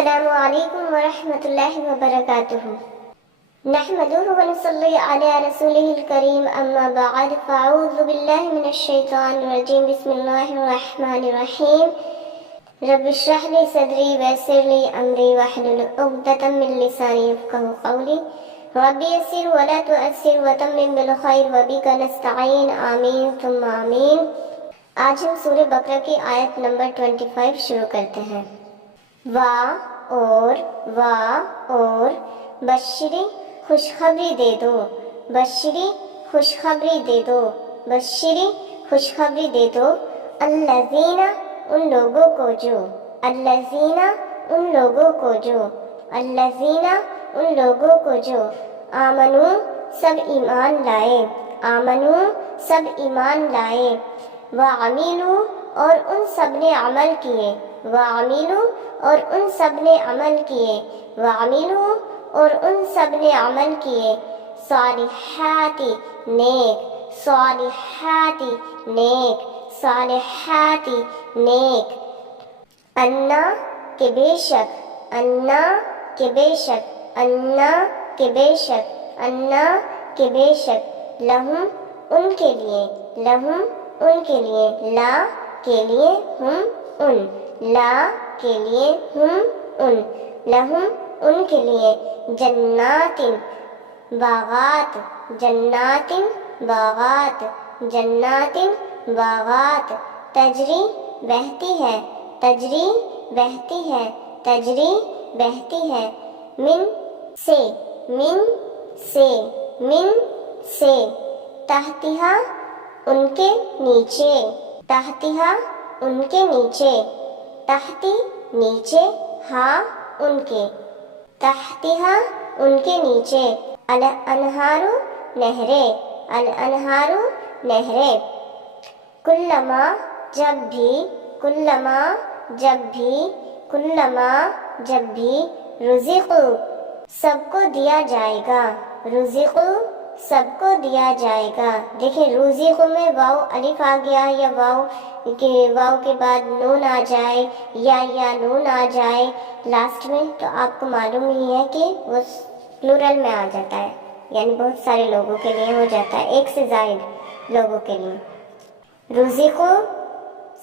السلام علیکم ورحمۃ اللہ وبرکاتہ۔ نحمده ونصلی علی رسولہ الکریم، اما بعد فاعوذ باللہ من الشیطان الرجیم، بسم اللہ الرحمن الرحیم۔ رب اشرح لی صدری ویسر لی امری واحلل عقدۃ من لسانی یفقہوا قولی، رب یسر ولا تعسر وتمم بالخیر وبک نستعین، آمین ثم آمین۔ آج ہم سورہ بقرہ کی آیت نمبر 25 شروع کرتے ہیں۔ اور بشری خوشخبری دے دو، بشری خوشخبری دے دو، بشری خوشخبری دے دو، الذین ان لوگوں کو جو، الذین ان لوگوں کو جو، الذین ان لوگوں کو جو، آمنو سب ایمان لائے، آمنو سب ایمان لائے، وعملوا اور ان سب نے عمل کیے، وعملوا اور ان سب نے عمل کیے، وعملوا اور ان سب نے عمل کیے، صالحات نیک، صالحات نیک، صالحات نیک، انا کہ بے شک، انا کہ بے شک، انا کہ بے شک، انا کہ بے شک، لہم ان کے لیے، لہم ان کے لیے، لا کے لیے ہم ان، لا کے لیے ہم ان، لہم ان کے لیے، جنات باغات، جنات باغات، جنات باغات، تجری بہتی ہے، تجری بہتی ہے، تجری بہتی ہے، من سے، من سے، من سے، تحتہا ان کے نیچے، تحتہا ان کے نیچے، تحتی نیچے، ہاں ان کے، تحتہا ان کے نیچے، الانہار نہریں، الانہار نہریں، کلما جب بھی، کلما جب بھی، کلما جب بھی، رزقوا سب کو دیا جائے گا، رزقوا سب کو دیا جائے گا۔ دیکھیں رزق میں واو الف آ گیا، یا واو کے بعد نون آ جائے، یا نون آ جائے لاسٹ میں، تو آپ کو معلوم ہی ہے کہ وہ پلورل میں آ جاتا ہے، یعنی بہت سارے لوگوں کے لیے ہو جاتا ہے، ایک سے زائد لوگوں کے لیے۔ رزقوا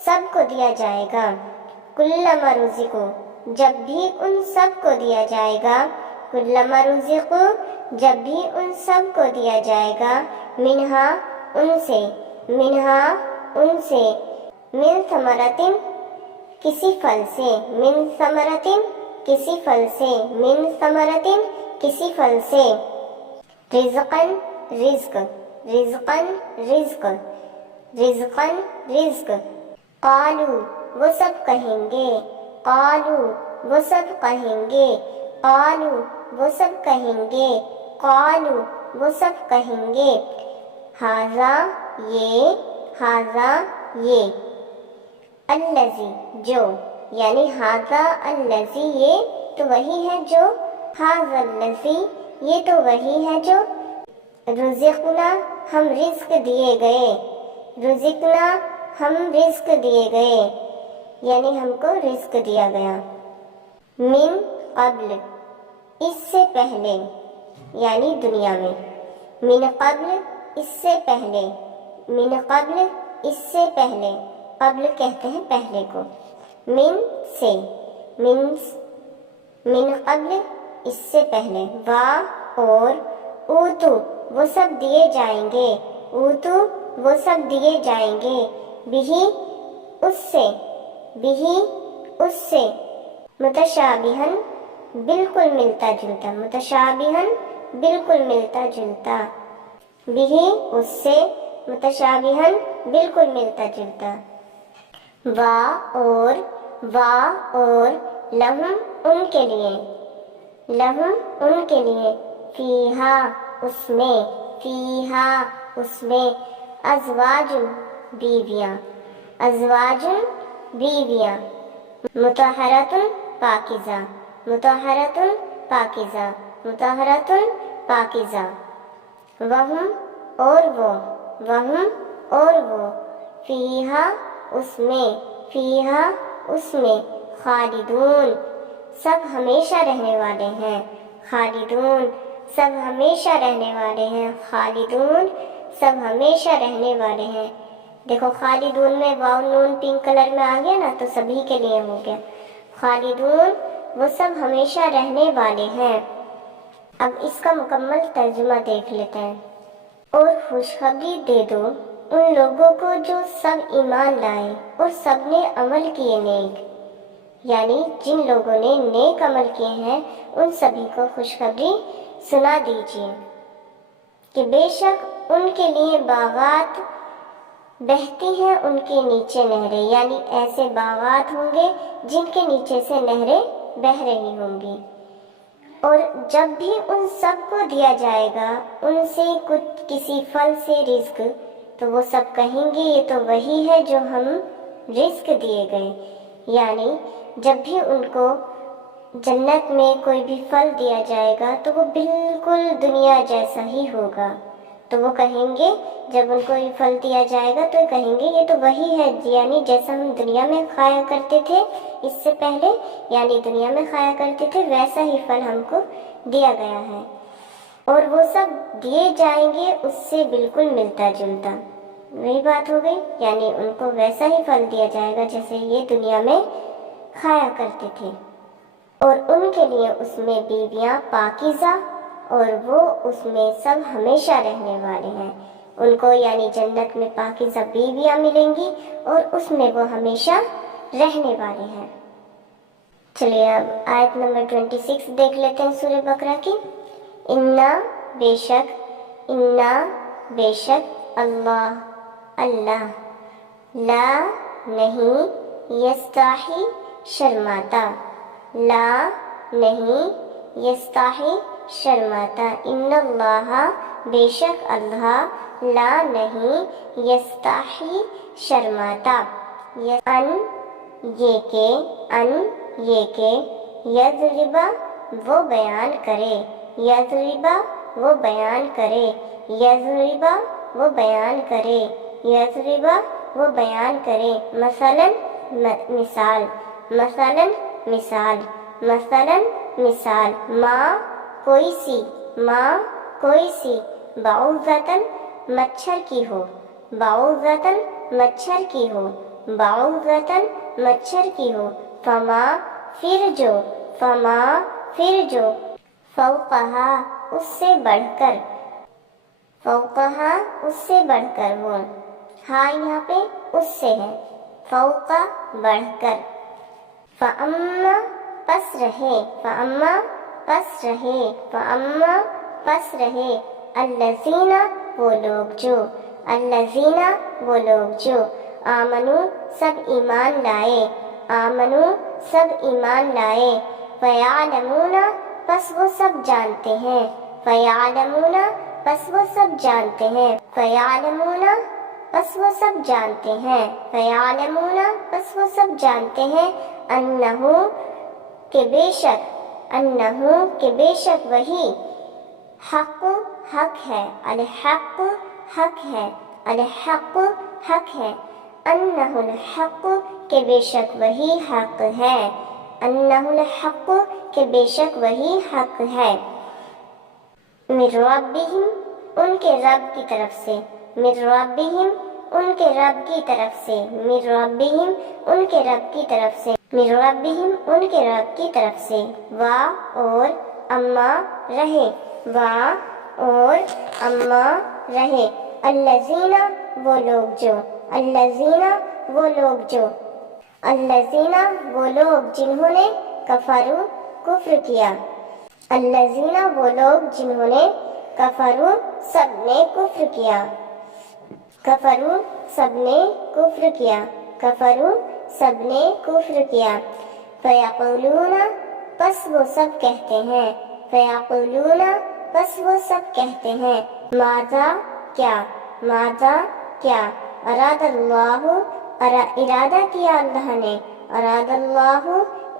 سب کو دیا جائے گا، کلما رزقوا جب بھی ان سب کو دیا جائے گا، کلما رزقوا جب بھی ان سب کو دیا جائے گا، منہا ان سے، منہا ان سے، من ثمرۃ کسی پھل سے، من ثمرۃ کسی پھل سے، من ثمرۃ کسی پھل سے، رزقاً رزق، رزقاً رزق، رزقاً رزق، قالوا وہ سب کہیں گے، قالوا وہ سب کہیں گے، قالوا وہ سب کہیں گے، قالوا وہ سب کہیں گے، ھذا یہ، ھذا یہ، الذی جو، یعنی ھذا الذی یہ تو وہی ہے جو، ھذا الذی یہ تو وہی ہے جو، رزقنا ہم رزق دیے گئے، رزقنا ہم رزق دیے گئے، یعنی ہم کو رزق دیا گیا، من قبل اس سے پہلے، یعنی دنیا میں، من قبل اس سے پہلے، من قبل اس سے پہلے، قبل کہتے ہیں پہلے کو، من سے، من قبل اس سے پہلے، اور اوتو وہ سب دیے جائیں گے، اوتو وہ سب دیے جائیں گے، بہی اس سے، بہی اس سے، متشابہن بالکل ملتا جلتا، متشابہن بالکل ملتا جلتا، بہی اس سے، متشابہن بالکل ملتا جلتا، اور لہم ان کے لیے، لہم ان کے لیے، فیہا اس میں، فیہا اس میں، ازواج بیویاں، ازواج بیویاں، مطہرۃ پاکیزہ، مطہرۃ پاکیزہ، مطہرۃ پاکیزہ، وہم اور وہ، وہم اور وہ، فیہا اس میں، فیہا اس میں، خالدون سب ہمیشہ رہنے والے ہیں، خالدون سب ہمیشہ رہنے والے ہیں، خالدون سب ہمیشہ رہنے والے ہیں۔ دیکھو خالدون میں واو نون پنک کلر میں آ گیا نا، تو سبھی کے لیے ہو گیا، خالدون وہ سب ہمیشہ رہنے والے ہیں۔ اب اس کا مکمل ترجمہ دیکھ لیتے ہیں۔ اور خوشخبری دے دو ان لوگوں کو جو سب ایمان لائے اور سب نے عمل کیے نیک، یعنی جن لوگوں نے نیک عمل کیے ہیں ان سبھی کو خوشخبری سنا دیجیے کہ بے شک ان کے لیے باغات بہتی ہیں ان کے نیچے نہریں، یعنی ایسے باغات ہوں گے جن کے نیچے سے نہریں بہہ رہی ہوں گی۔ اور جب بھی ان سب کو دیا جائے گا ان سے کچھ کسی پھل سے رزق، تو وہ سب کہیں گے یہ تو وہی ہے جو ہم رزق دیے گئے، یعنی جب بھی ان کو جنت میں کوئی بھی پھل دیا جائے گا تو وہ بالکل دنیا جیسا ہی ہوگا، تو وہ کہیں گے جب ان کو یہ پھل دیا جائے گا تو کہیں گے یہ تو وہی ہے، یعنی جیسا ہم دنیا میں کھایا کرتے تھے اس سے پہلے، یعنی دنیا میں کھایا کرتے تھے ویسا ہی پھل ہم کو دیا گیا ہے، اور وہ سب دیے جائیں گے اس سے بالکل ملتا جلتا، وہی بات ہو گئی، یعنی ان کو ویسا ہی پھل دیا جائے گا جیسے یہ دنیا میں کھایا کرتے تھے، اور ان کے لیے اس میں بیویاں پاکیزہ، اور وہ اس میں سب ہمیشہ رہنے والے ہیں، ان کو یعنی جنت میں پاکیزہ بیویاں ملیں گی اور اس میں وہ ہمیشہ رہنے والے ہیں۔ چلیے اب آیت نمبر 26 دیکھ لیتے ہیں سورہ بقرہ کی۔ انا بے شک اللہ لا نہیں یستحی شرماتا، لا نہیں یستحی شرماتا، ان اللہ بے شک اللہ لا نہیں یستحی شرماتا، ان یہ کہ یضربا وہ بیان کرے، یضربا وہ بیان کرے، یضربا وہ بیان کرے، یضربا وہ بیان کرے، مثلا مثال، مثلا مثال، مثلا مثال، ماں کوئی سی بعوضتن مچھر کی ہو، بعوضتن مچھر کی ہو، بعوضتن مچھر کی ہو، فما پھر جو فوقہا اس سے بڑھ کر، فوقہا اس سے بڑھ کر ہو، ہاں یہاں پہ اس سے ہے، فوقہ بڑھ کر، فاما پس رہے، فاما پس رہے، فاما پس رہے، الذین وہ لوگ جو، الذین وہ لوگ جو، آمنو سب ایمان لائے، آمنو سب ایمان لائے، فیعلمون پس وہ سب جانتے ہیں، فیعلمون پس وہ سب جانتے ہیں، فیعلمون پس وہ سب جانتے ہیں، فیعلمون پس وہ سب جانتے ہیں، انہو کہ بے شک، انہو کہ بے شک وہی، حق ہے، الحق حق ہے، الحق حق ہے، انہ الحق کہ بے شک وہی حق ہے، انہ الحق کہ بے شک وہی حق ہے، من ربہم ان کے رب کی طرف سے، من ربہم ان کے رب کی طرف سے، من ربہم ان کے رب کی طرف سے، من ربہم ان کے رب کی طرف سے، وا اور اما رہے، وا اور اما رہے، الذین وہ لوگ جو، الذین وہ لوگ جو، الذین وہ لوگ جنہوں نے کفروا کفر کیا، الذین وہ لوگ جنہوں نے کفروا سب نے کفر کیا، کفروا سب نے کفر کیا، کفروا سب نے کفر کیا، فیقولون پس وہ سب کہتے ہیں، فیقولون پس وہ سب کہتے ہیں، ماذا کیا، ماذا کیا، اراد اللہ ارادہ کیا اللہ نے، اراد اللہ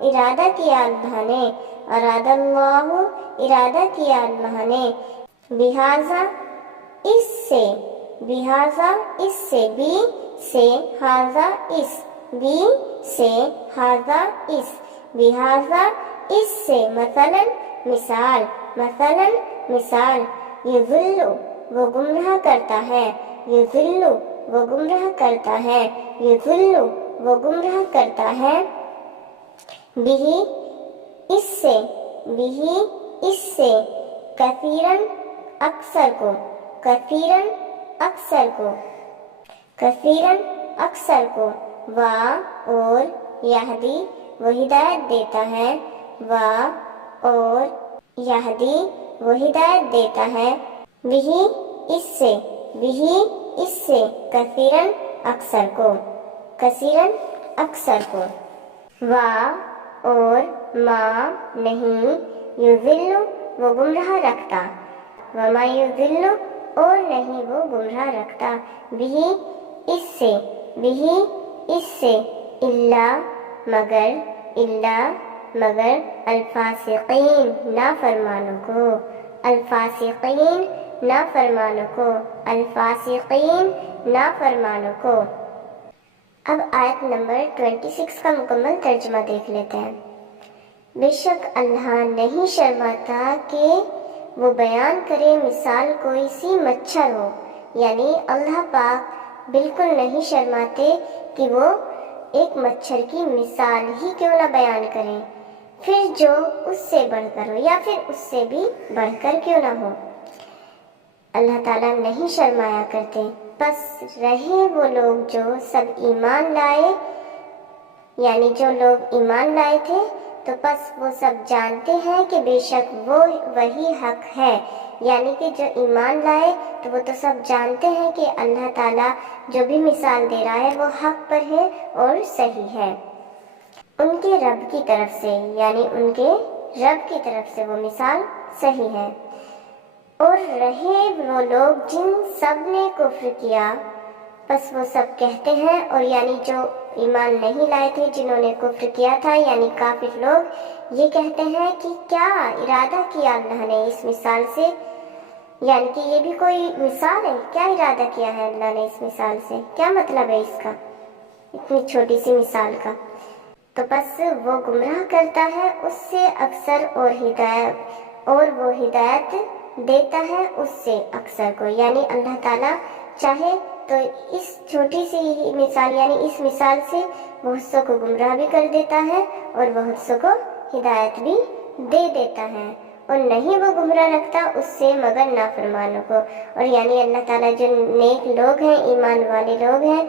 ارادہ کیا اللہ نے، اراد اللہ ارادہ کیا اللہ نے، بہذا اس سے، بہذا اس سے، بی سے ہذا اس، بی سے ہذا اس، بہذا اس سے مثلاً مثال، مثلاً مثال، یضل وہ گمراہ کرتا ہے، یضل وہ گمراہ کرتا ہے، یضل وہ گمراہ کرتا ہے، بھی اس سے، بھی اس سے، کثیراً اکثر کو، کثیراً اکثر کو، کثیراً اکثر کو، اور یہدی وہ ہدایت دیتا ہے، اور یہدی وہ ہدایت دیتا ہے، بھی اس سے، بھی اس سے، کثیراً اکثر کو، کثیراً اکثر کو، اور ما نہیں، یضل وہ گمراہ رکھتا، وما یضل اور نہیں وہ گمراہ رکھتا، بھی اس سے، بھی اس سے، الا مگر، الا مگر، الفاسقین نافرمانوں کو، الفاسقین نافرمانوں کو، الفاسقین نافرمانوں کو۔ اب آیت نمبر 26 کا مکمل ترجمہ دیکھ لیتے ہیں۔ بے شک اللہ نہیں شرماتا کہ وہ بیان کرے مثال کوئی سی مچھر ہو، یعنی اللہ پاک بالکل نہیں شرماتے کہ وہ ایک مچھر کی مثال ہی کیوں نہ بیان کریں، پھر جو اس سے بڑھ کر ہو یا پھر اس سے بھی بڑھ کر کیوں نہ ہو۔ اللہ تعالیٰ نہیں شرمایا کرتے۔ پس رہے وہ لوگ جو سب ایمان لائے، یعنی جو لوگ ایمان لائے تھے تو پس وہ سب جانتے ہیں کہ بے شک وہ وہی حق ہے، یعنی کہ جو ایمان لائے تو وہ تو سب جانتے ہیں کہ اللہ تعالیٰ جو بھی مثال دے رہا ہے وہ حق پر ہے اور صحیح ہے، ان کے رب کی طرف سے، یعنی ان کے رب کی طرف سے وہ مثال صحیح ہے۔ اور رہے وہ لوگ جن سب نے کفر کیا، پس وہ سب کہتے ہیں، اور یعنی جو ایمان نہیں لائے تھے، جنہوں نے کفر کیا تھا یعنی کافر لوگ، یہ کہتے ہیں کہ کیا ارادہ کیا اللہ نے اس مثال سے، یعنی کہ یہ بھی کوئی مثال ہے، کیا ارادہ کیا ہے اللہ نے اس مثال سے، کیا مطلب ہے اس کا، اتنی چھوٹی سی مثال کا۔ تو بس وہ گمراہ کرتا ہے اس سے اکثر، اور وہ ہدایت دیتا ہے اس سے اکثر کو، یعنی اللہ تعالیٰ چاہے تو اس چھوٹی سی مثال یعنی اس مثال سے بہت سو کو گمراہ بھی کر دیتا ہے اور بہت سو کو ہدایت بھی دے دیتا ہے، اور نہیں وہ گمراہ رکھتا اس سے مگر نافرمانوں کو۔ اور یعنی اللہ تعالیٰ جو نیک لوگ ہیں، ایمان والے لوگ ہیں،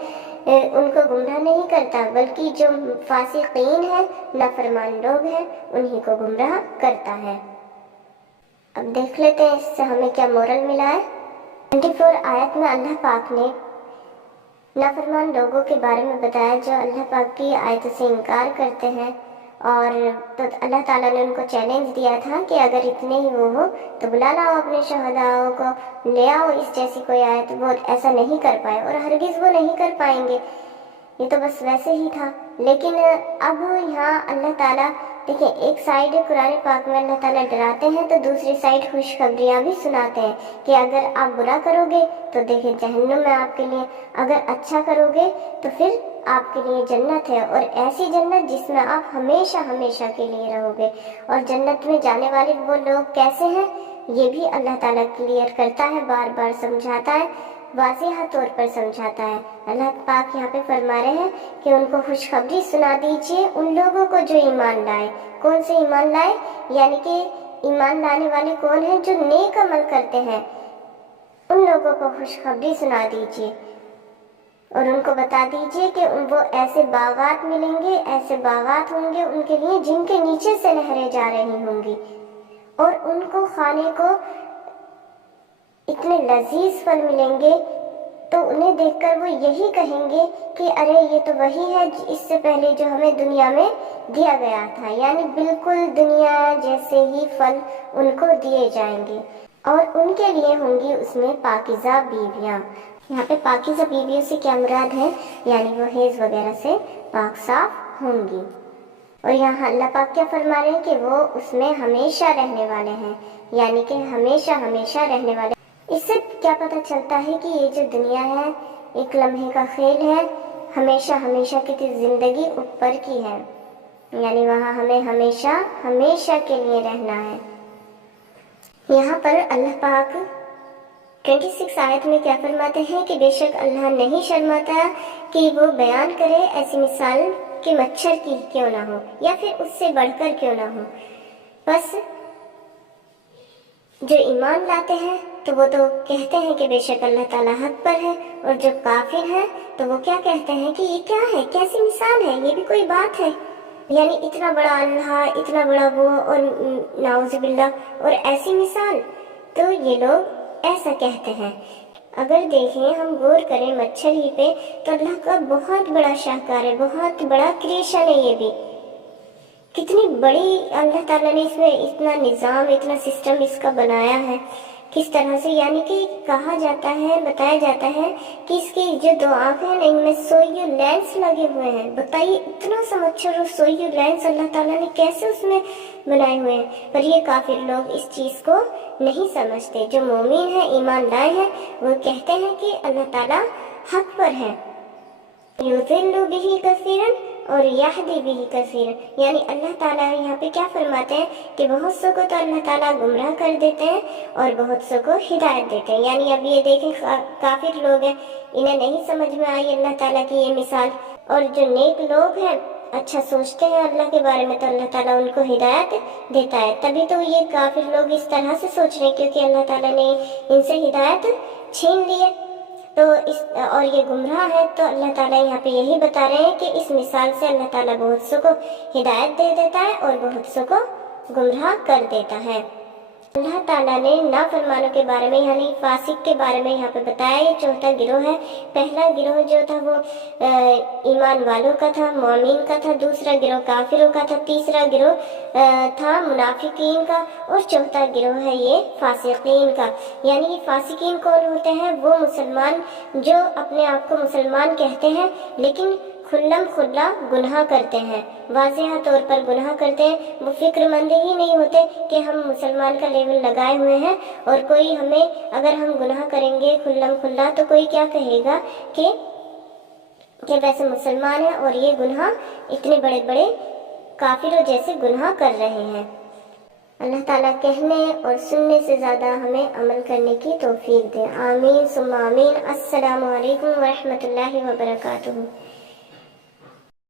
ان کو گمراہ نہیں کرتا، بلکہ جو فاسقین ہیں، نافرمان لوگ ہیں، انہی کو گمراہ کرتا ہے۔ اب دیکھ لیتے ہیں اس سے ہمیں کیا مورل ملا ہے۔ 24 آیت میں اللہ پاک نے نافرمان لوگوں کے بارے میں بتایا جو اللہ پاک کی آیتوں سے انکار کرتے ہیں، اور تو اللہ تعالیٰ نے ان کو چیلنج دیا تھا کہ اگر اتنے ہی وہ ہو تو بلا لاؤ اپنے شہداؤں کو، لے آؤ اس جیسی کوئی آیت۔ وہ ایسا نہیں کر پائے اور ہرگز وہ نہیں کر پائیں گے، یہ تو بس ویسے ہی تھا۔ لیکن اب یہاں اللہ تعالیٰ دیکھیں، ایک سائیڈ قرآن پاک میں اللہ تعالیٰ ڈراتے ہیں تو دوسری سائیڈ خوشخبریاں بھی سناتے ہیں کہ اگر آپ برا کرو گے تو دیکھیں جہنم میں آپ کے لیے، اگر اچھا کرو گے تو پھر آپ کے لیے جنت ہے، اور ایسی جنت جس میں آپ ہمیشہ ہمیشہ کے لیے رہو گے۔ اور جنت میں جانے والے وہ لوگ کیسے ہیں یہ بھی اللہ تعالیٰ کلیئر کرتا ہے، بار بار سمجھاتا ہے، واضح طور پر سمجھاتا ہے۔ اللہ پاک یہاں پہ فرما رہے ہیں کہ ان کو خوشخبری سنا دیجئے ان لوگوں کو جو ایمان لائے۔ کون سے ایمان لائے؟ یعنی کہ ایمان لانے والے کون ہیں؟ جو نیک عمل کرتے ہیں، ان لوگوں کو خوشخبری سنا دیجئے اور ان کو بتا دیجئے کہ وہ ایسے باغات ملیں گے، ایسے باغات ہوں گے ان کے لیے جن کے نیچے سے نہریں جا رہی ہوں گی، اور ان کو کھانے کو اتنے لذیذ پھل ملیں گے تو انہیں دیکھ کر وہ یہی کہیں گے کہ ارے یہ تو وہی ہے اس سے پہلے جو ہمیں دنیا میں دیا گیا تھا، یعنی بالکل دنیا جیسے ہی پھل ان کو دیے جائیں گے، اور ان کے لیے ہوں گی اس میں پاکیزہ بیویاں۔ یہاں پہ پاکیزہ بیویوں سے کیا مراد ہے؟ یعنی وہ حیض وغیرہ سے پاک صاف ہوں گی۔ اور یہاں اللہ پاک کیا فرما رہے ہیں کہ وہ اس میں ہمیشہ رہنے والے ہیں، یعنی کہ ہمیشہ ہمیشہ رہنے والے۔ اس سے کیا پتہ چلتا ہے کہ یہ جو دنیا ہے ایک لمحے کا کھیل ہے، ہمیشہ ہمیشہ کی زندگی اوپر کی ہے۔ یعنی وہاں ہمیں ہمیشہ ہمیشہ کے لیے رہنا ہے۔ یہاں پر اللہ پاک 26 آیت میں کیا فرماتے ہیں کہ بے شک اللہ نہیں شرماتا کہ وہ بیان کرے ایسی مثال کہ مچھر کی کیوں نہ ہو یا پھر اس سے بڑھ کر کیوں نہ ہو۔ بس جو ایمان لاتے ہیں تو وہ تو کہتے ہیں کہ بے شک اللہ تعالیٰ حق پر ہے، اور جو کافر ہیں تو وہ کیا کہتے ہیں کہ یہ کیا ہے، کیسی مثال ہے، یہ بھی کوئی بات ہے، یعنی اتنا بڑا اللہ، اتنا بڑا وہ، اور نعوذ باللہ، اور ایسی مثال۔ تو یہ لوگ ایسا کہتے ہیں۔ اگر دیکھیں ہم غور کریں مچھر ہی پہ تو اللہ کا بہت بڑا شاہکار ہے، بہت بڑا کریشن ہے، یہ بھی کتنی بڑی اللہ تعالیٰ نے اس میں اتنا نظام، اتنا سسٹم اس کا بنایا ہے، کس طرح سے، یعنی کہ کہا جاتا ہے، بتایا جاتا ہے کہ اس کی جو 2 آنکھیں ہیں ان میں سوئیو لینس لگے ہوئے ہیں۔ بتائیے اتنا سا مچھر اور سوئیو لینس اللہ تعالیٰ نے کیسے اس میں بنائے ہوئے ہیں، پر یہ کافر لوگ اس چیز کو نہیں سمجھتے۔ جو مومن ہیں، ایمان لائے ہیں، وہ کہتے ہیں کہ اللہ تعالیٰ حق پر ہے۔ یُضِلُّ بِهِ كَثِيرًا اور یہدی بِهِ كَثِيرًا، یعنی اللہ تعالیٰ یہاں پہ کیا فرماتے ہیں کہ بہت سو کو تو اللہ تعالیٰ گمراہ کر دیتے ہیں اور بہت سو کو ہدایت دیتے ہیں۔ یعنی اب یہ دیکھیں کافر لوگ ہیں، انہیں نہیں سمجھ میں آئی اللہ تعالیٰ کی یہ مثال، اور جو نیک لوگ ہیں، اچھا سوچتے ہیں اللہ کے بارے میں، تو اللہ تعالیٰ ان کو ہدایت دیتا ہے۔ تبھی تو یہ کافر لوگ اس طرح سے سوچ رہے ہیں، کیونکہ اللہ تعالیٰ نے ان سے ہدایت چھین لی ہے، تو اور یہ گمراہ ہے۔ تو اللہ تعالیٰ یہاں پہ یہی بتا رہے ہیں کہ اس مثال سے اللہ تعالیٰ بہت سو کو ہدایت دے دیتا ہے اور بہت سو کو گمراہ کر دیتا ہے۔ اللہ تعالیٰ نے نافرمانوں کے بارے میں، یعنی فاسق کے بارے میں یہاں پہ بتایا، یہ 4تھا گروہ ہے۔ پہلا گروہ جو تھا وہ ایمان والوں کا تھا، مومن کا تھا، دوسرا گروہ کافروں کا تھا، تیسرا گروہ تھا منافقین کا، اور 4تھا گروہ ہے یہ فاسقین کا۔ یعنی یہ فاسقین کون ہوتے ہیں؟ وہ مسلمان جو اپنے آپ کو مسلمان کہتے ہیں لیکن کھلم کھلا گناہ کرتے ہیں، واضح طور پر گناہ کرتے ہیں۔ وہ فکر مند ہی نہیں ہوتے کہ ہم مسلمان کا لیبل لگائے ہوئے ہیں، اور کوئی ہمیں اگر ہم گناہ کریں گے کھلم کھلا تو کوئی کیا کہے گا کہ ویسے مسلمان ہیں اور یہ گناہ اتنے بڑے بڑے کافروں جیسے گناہ کر رہے ہیں۔ اللہ تعالیٰ کہنے اور سننے سے زیادہ ہمیں عمل کرنے کی توفیق دے۔ آمین ثم آمین۔ السلام علیکم ورحمۃ اللہ وبرکاتہ۔